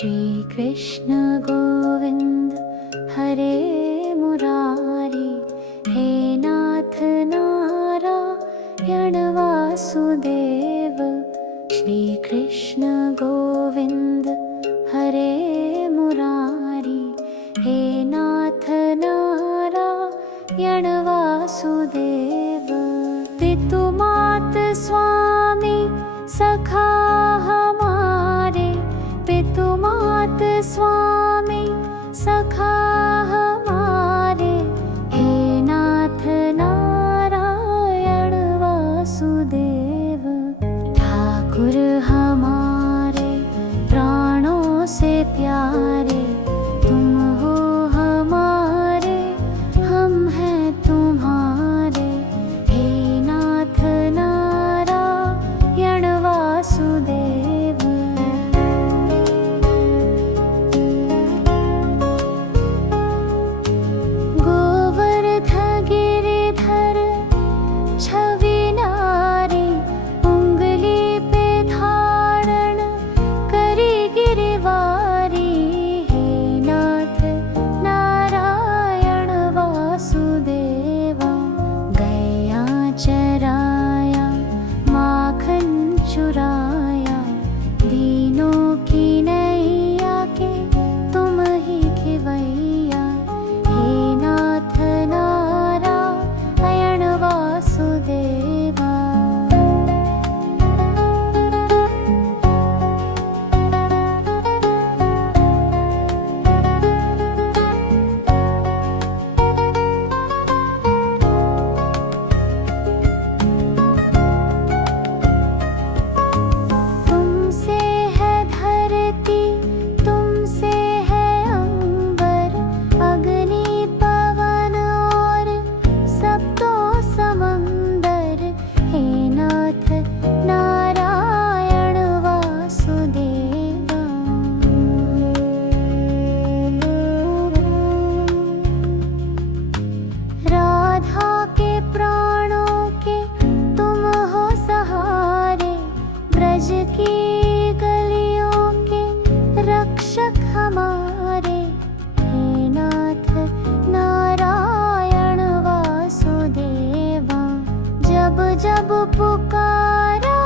श्री कृष्ण गोविंद हरे मुरारी, हे नाथ नारायण वासुदेव। श्री कृष्ण गोविंद हरे मुरारी, हे नाथ नारायण वासुदेव। पितु मात स्वामी सखा हमारे, पितु मात स्वामी सखा हमारे, हे नाथ नारायण वासुदेव। ठाकुर हमारे प्राणों से प्यारे, तुम हो हमारे, हम हैं तुम्हारे, हे नाथ नारायण वासुदेव। गोवर्ध गिरिधर छवि नारी, उंगली पे धारण करी गिरवारी, हे नाथ नारायण वासुदेवा। गया चराया माखन चुराया, दीनों की नैया के तुम ही खिवैया, हे नाथ नारायण वासुदेवा। तुमसे है धरती, तुमसे है अंबर, अग्नि पवन और सप्तो समंदर, हे नाथ नारायण वासुदेवा। राधा के प्राणों के तुम हो सहारे, ब्रज की गलियों के रक्षक हमारे, हे नाथ नारायण वासुदेवा। जब जब पुकारा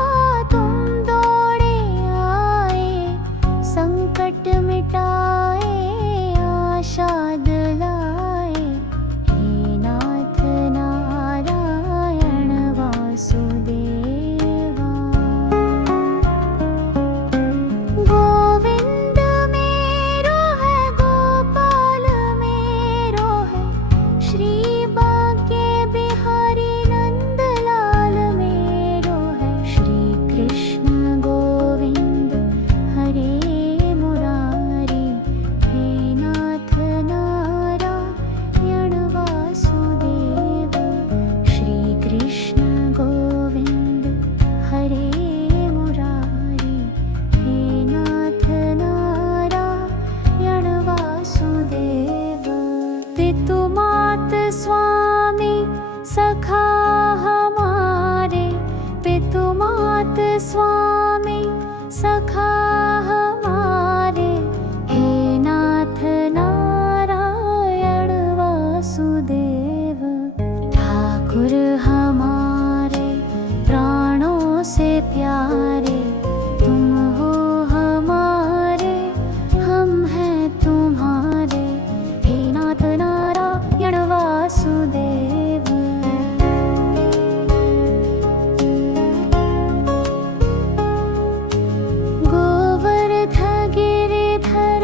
तुम दौड़े आए, संकट मिटाए आशा दिलाए, हे नाथ नारायण वासुदेवा। गोविंद मेरो है, गोपाल मेरो है, श्री बांके बिहारी नंदलाल मेरो है। श्री कृष्ण गोविंद हरे मुरारी, हे नाथ नारायण वासुदेव। श्री कृष्ण गोविंद हरे मुरारी, हे नाथ नारायण वासुदेव। पितु मात स्वामी सखा हमारे, पितु मात स्वामी सखा हमारे, हे नाथ नारायण वासुदेव। ठाकुर हमारे प्राणों से प्यारे, तुम हो हमारे, हम हैं तुम्हारे, हे नाथ नारायण वासुदेव। गोवर्ध गिरिधर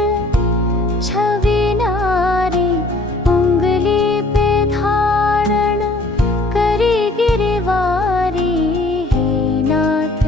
छवि नारी, उंगली पे धारण करी गिरवारी, हे नाथ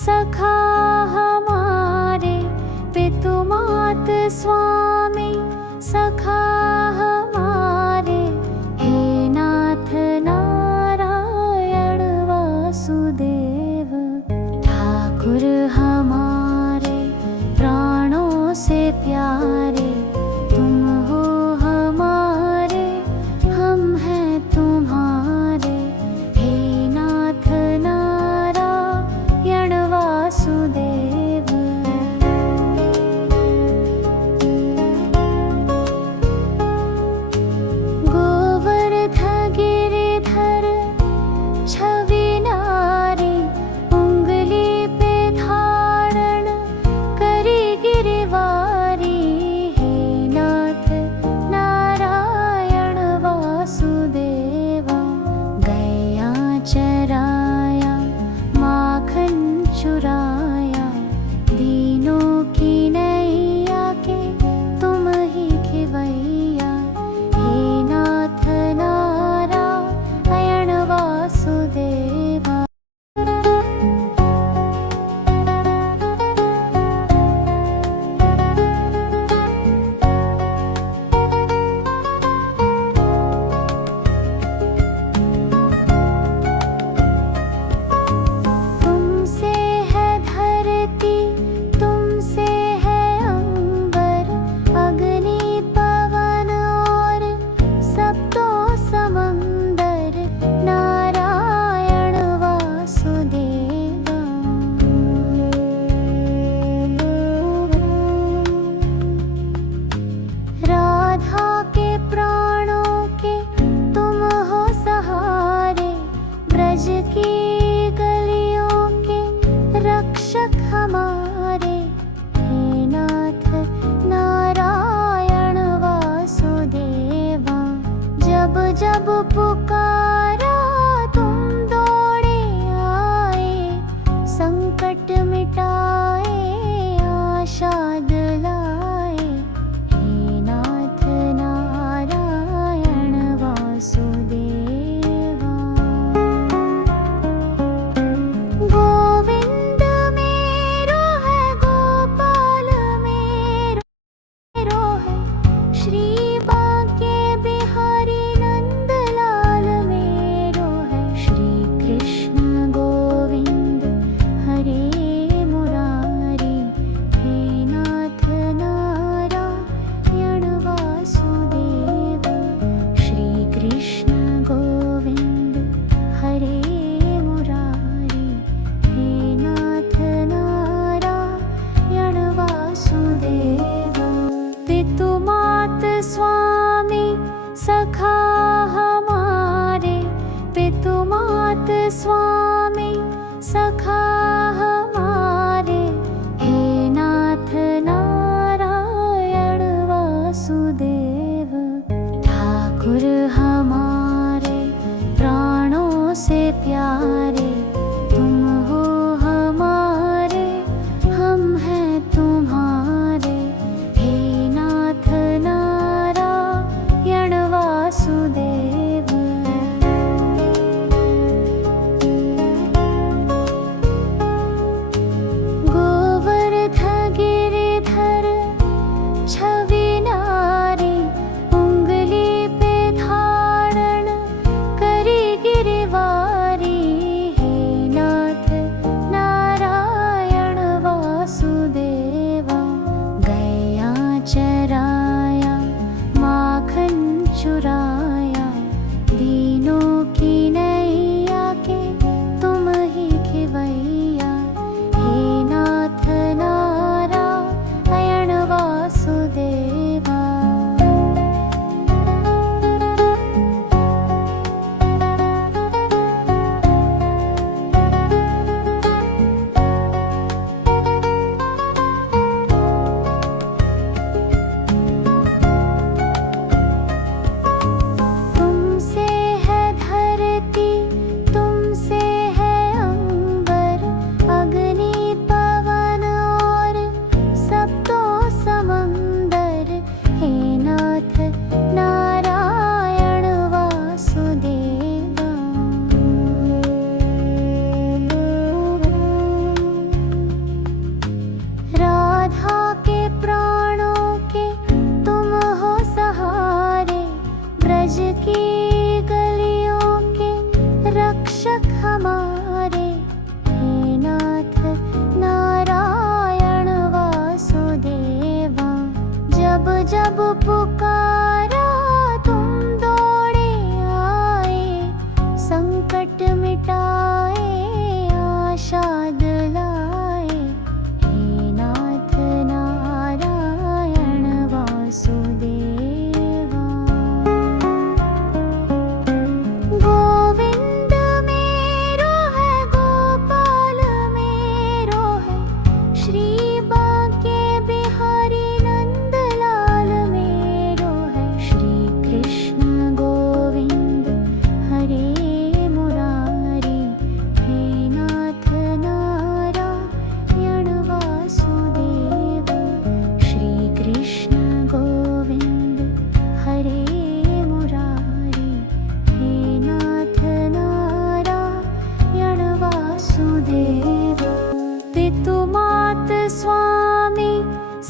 सखा हमारे पितुमात स्वामी सखा हमारे हे नाथ नारायण वासुदेव ठाकुर हमारे प्राणों से प्यारे तुम हो हमारे हम हैं तुम्हारे हे नाथ नारायण वासुदेव गोवर्ध गिरिधर छवि नारी उंगली पे धारण करी गिरवारी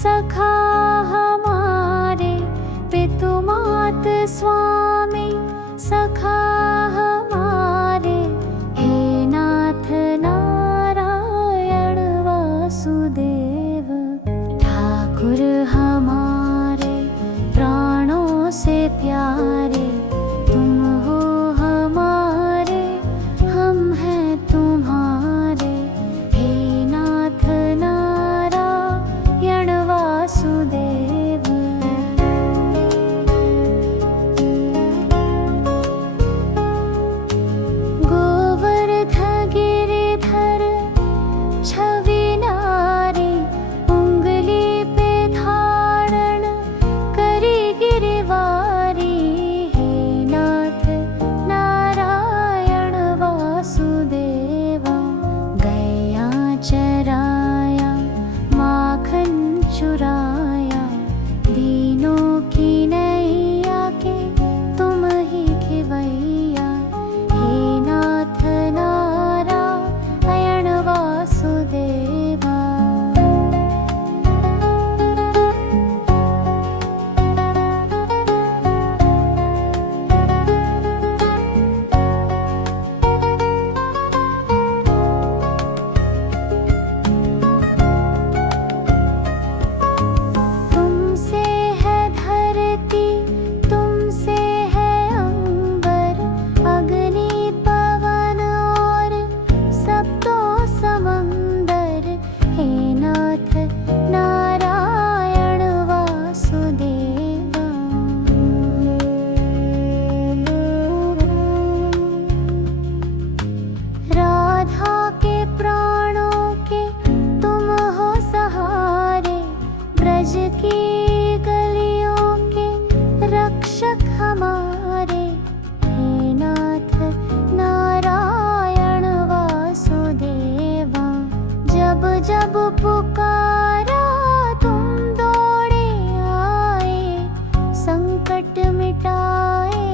सखा हमारे पितु मात स्वामी सखा हमारे हे नाथ नारायण वासुदेव ठाकुर हमारे प्राणों से प्यारे तुम हो हमारे हम हैं तुम्हारे हे नाथ नारायण वासुदेव गोवर्ध गिरिधर छवि नारी उंगली पे धारण करी गिरवारी हे नाथ नारायण वासुदेवा गया चराया माखन चुराया दीनों की नैया के तुम ही खिवैया हे नाथ नारायण वासुदेवा तुमसे है धरती तुमसे है अंबर अग्नि पवन और सप्तो समंदर हे नाथ नारायण वासुदेवा राधा के प्राणों के तुम हो सहारे ब्रज की गलियों के रक्षक हमारे हे नाथ नारायण वासुदेवा जब जब पुकारा तुम दौड़े आए संकट मिटाए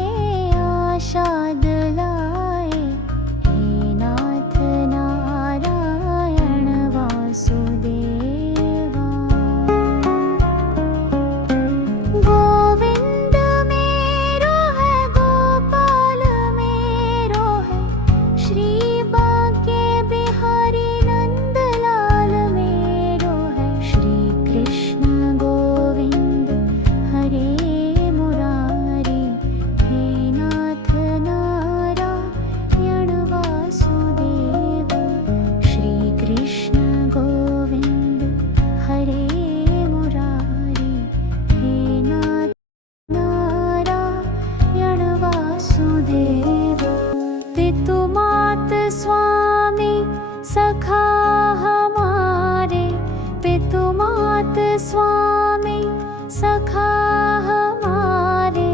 आशा दिलाए हे नाथ नारायण वासुदेवा गोविंद मेरो है गोपाल मेरो है श्री बांके बिहारी नंदलाल मेरो है श्री कृष्ण गोविंद हरे मुरारी हे नाथ नारायण वासुदेव श्री कृष्ण गोविंद हरे मुरारी हे नाथ नारायण वासुदेव पितु मात स्वामी सखा हमारे पितु मात स्वामी सखा हमारे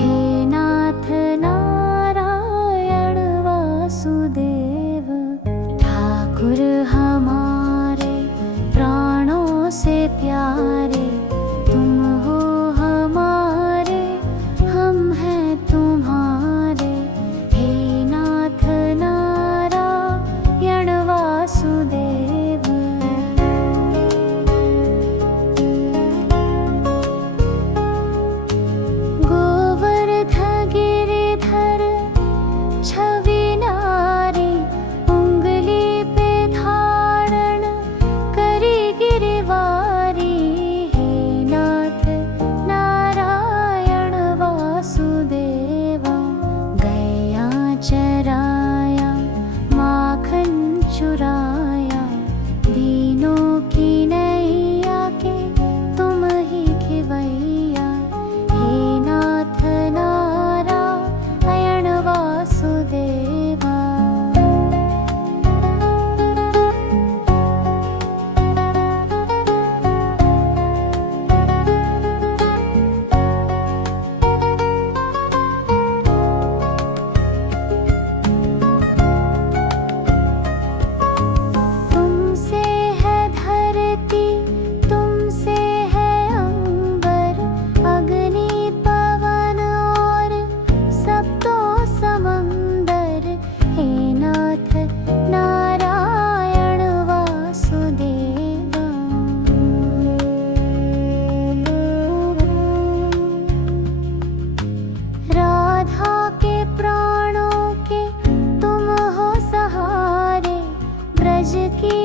हे नाथ नारायण वासुदेव ठाकुर हमारे प्राणों से प्यारे तुम हो हमारे हम हैं तुम्हारे हे नाथ नारायण वासुदेव गोवर्ध गिरिधर छवि नारी उंगली पे धारण करी गिरवारी ब्रज की